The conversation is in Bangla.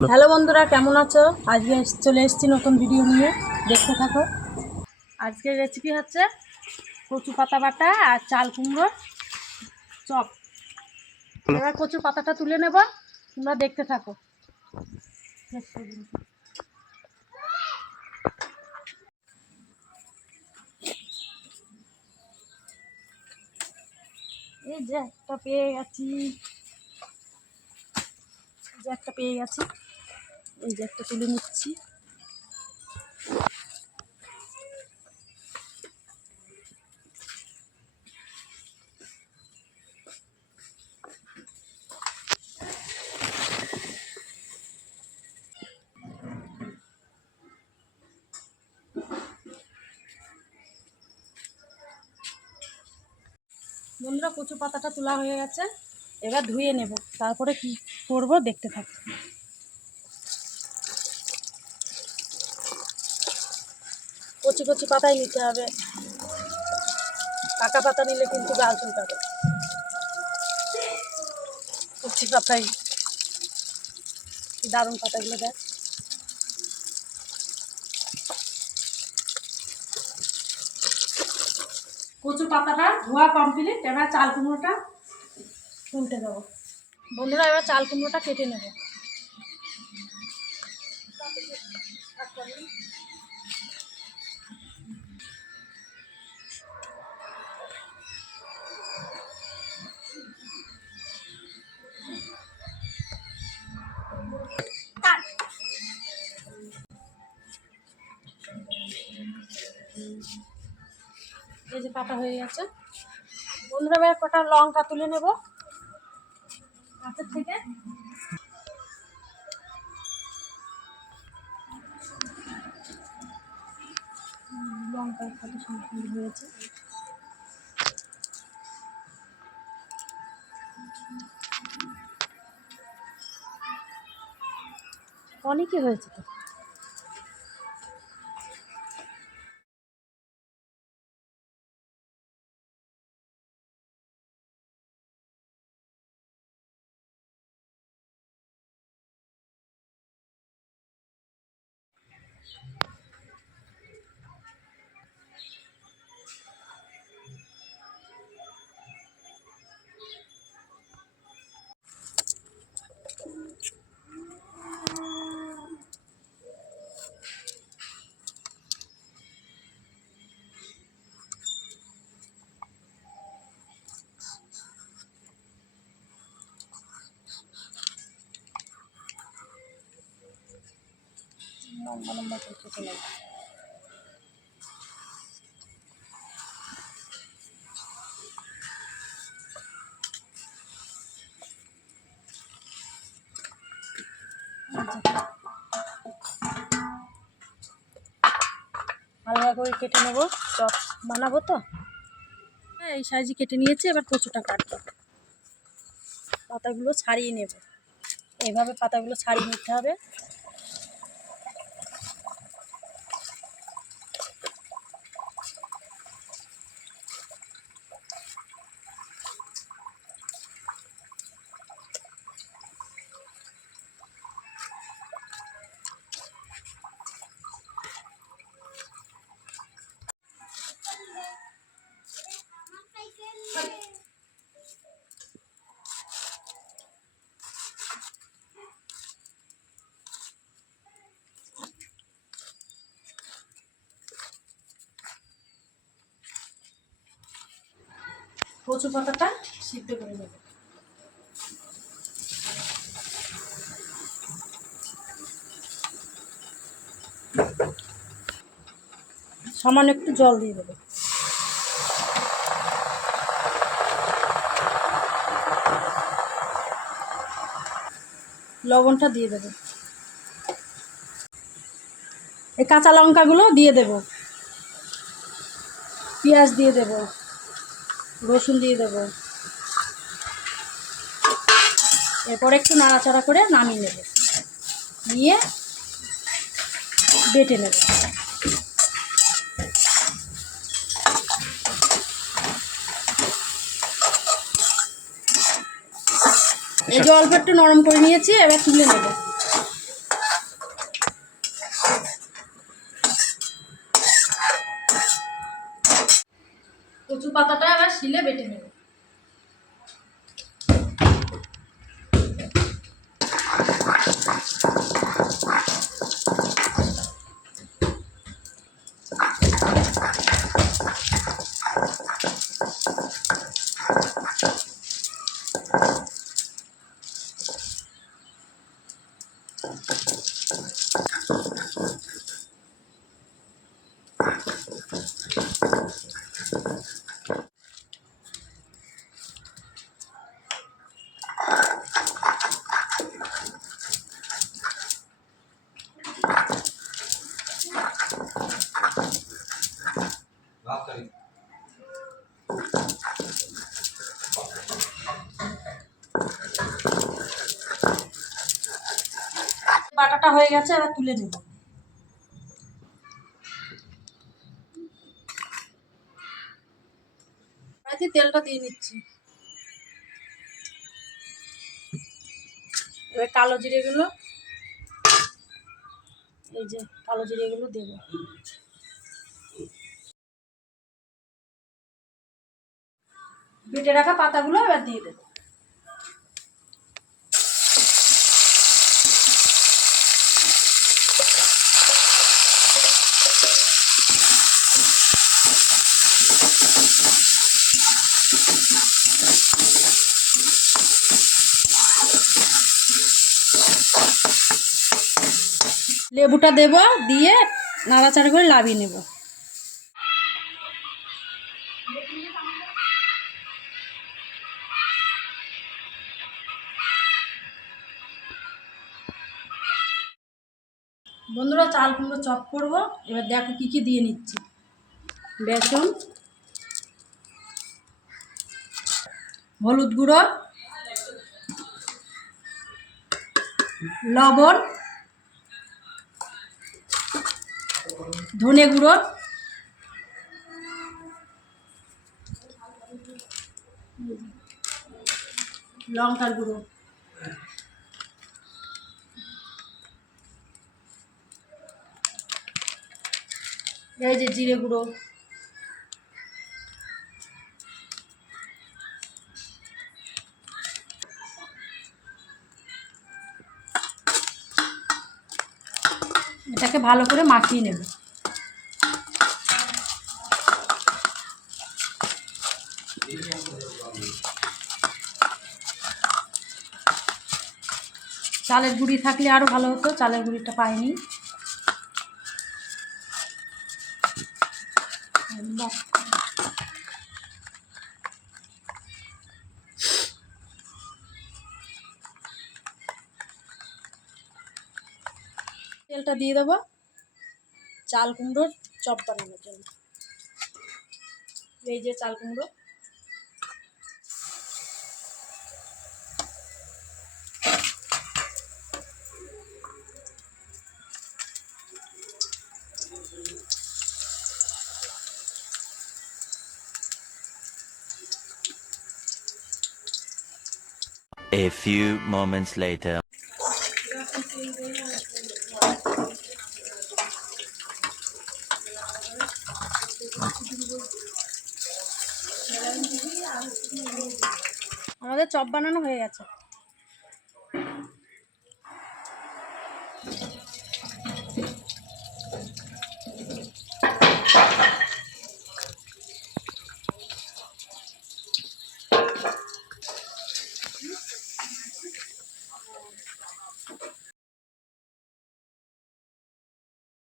হ্যালো বন্ধুরা, কেমন আছো? আজকে চলে এসেছি নতুন ভিডিও নিয়ে। দেখতে থাকো। আজকের রেসিপি হচ্ছে কচু পাতা বাটা আর চাল কুমড়োর চপ। এবার কচু পাতাটা তুলে নেব। তোমরা দেখতে থাকো। এই যে একটা পেয়ে গেছি। যে একটা পেয়ে গেছি। এই যে একটা তুলে নিচ্ছি। বন্ধুরা কচু পাতাটা তোলা হয়ে গেছে। এবার ধুয়ে নেব। তারপরে কি করব দেখতে থাকো। কচি কচি পাতাই নিতে হবে। পাকা পাতা নিলে কিন্তু গাল চুলকাবে। কচি পাতাই। দারুণ পাতাগুলো দেখ। কচু পাতাটা, ধোয়া কমপ্লিট এবার চাল কুমড়োটা উল্টে দেবো। বন্ধুরা, এবার চাল কুমড়োটা কেটে নেব। কাটা হয়ে গেছে। বন্ধুরা, এবার কটা লঙ্কা তুলে নেব। থেকে লঙ্কা কত সুন্দর হয়েছে অনেকই হয়েছে তো। লম্বা করে কেটে নেব, চপ বানাবো তো? হ্যাঁ এই সাইজে কেটে নিয়েছি, এবার কচুটা কাটবো। পাতাগুলো ছাড়িয়ে নেব। এইভাবে পাতাগুলো ছাড়িয়ে নিতে হবে। কচু পাতাটা সিদ্ধ করে নেব। সামান্য একটু জল দিয়ে দেবো। লবণটা দিয়ে দেবো। এই কাঁচা লঙ্কাগুলো দিয়ে দেব। পেঁয়াজ দিয়ে দেব। রসুন দিয়ে দেব। এরপর একটু নাড়াচাড়া করে নামিয়ে নেব। নিয়ে বেটে নেবে। এই যে অল্প একটু নরম করে নিয়েছি, এবার তুলে নেব। কচু পাতাটা এবার শিলে বেটে নেব। বাটাটা হয়ে গেছে, এবার তুলে নেব। কড়াইতে তেলটা দিয়ে নিচ্ছি। এবার কালো জিরেগুলো, এই যে কালো জিরে জিরেগুলো দেব। বেটে রাখা পাতাগুলো এবার দিয়ে দেবো। লেবুটা দেব, দিয়ে নাড়াচাড়া করে লাভিয়ে নেব। বন্ধুরা, চাল কুমড়ো চপ করব। এবার দেখো কি কি দিয়ে নিচ্ছি। বেসন, হলুদ গুঁড়ো, লবণ ধনে গুঁড়ো। লঙ্কার গুঁড়ো। এই যে জিরে গুঁড়ো। ভালো করে মাখিয়ে নেব চালের গুঁড়ি থাকলে আরও ভালো হতো, চালের গুঁড়িটা পাইনি। তেলটা দিয়ে দেবো চাল কুমড়োর চপ বানানোর জন্য। এই যে চাল কুমড়ো। A few moments later. আমাদের চপ বানানো হয়ে গেছে।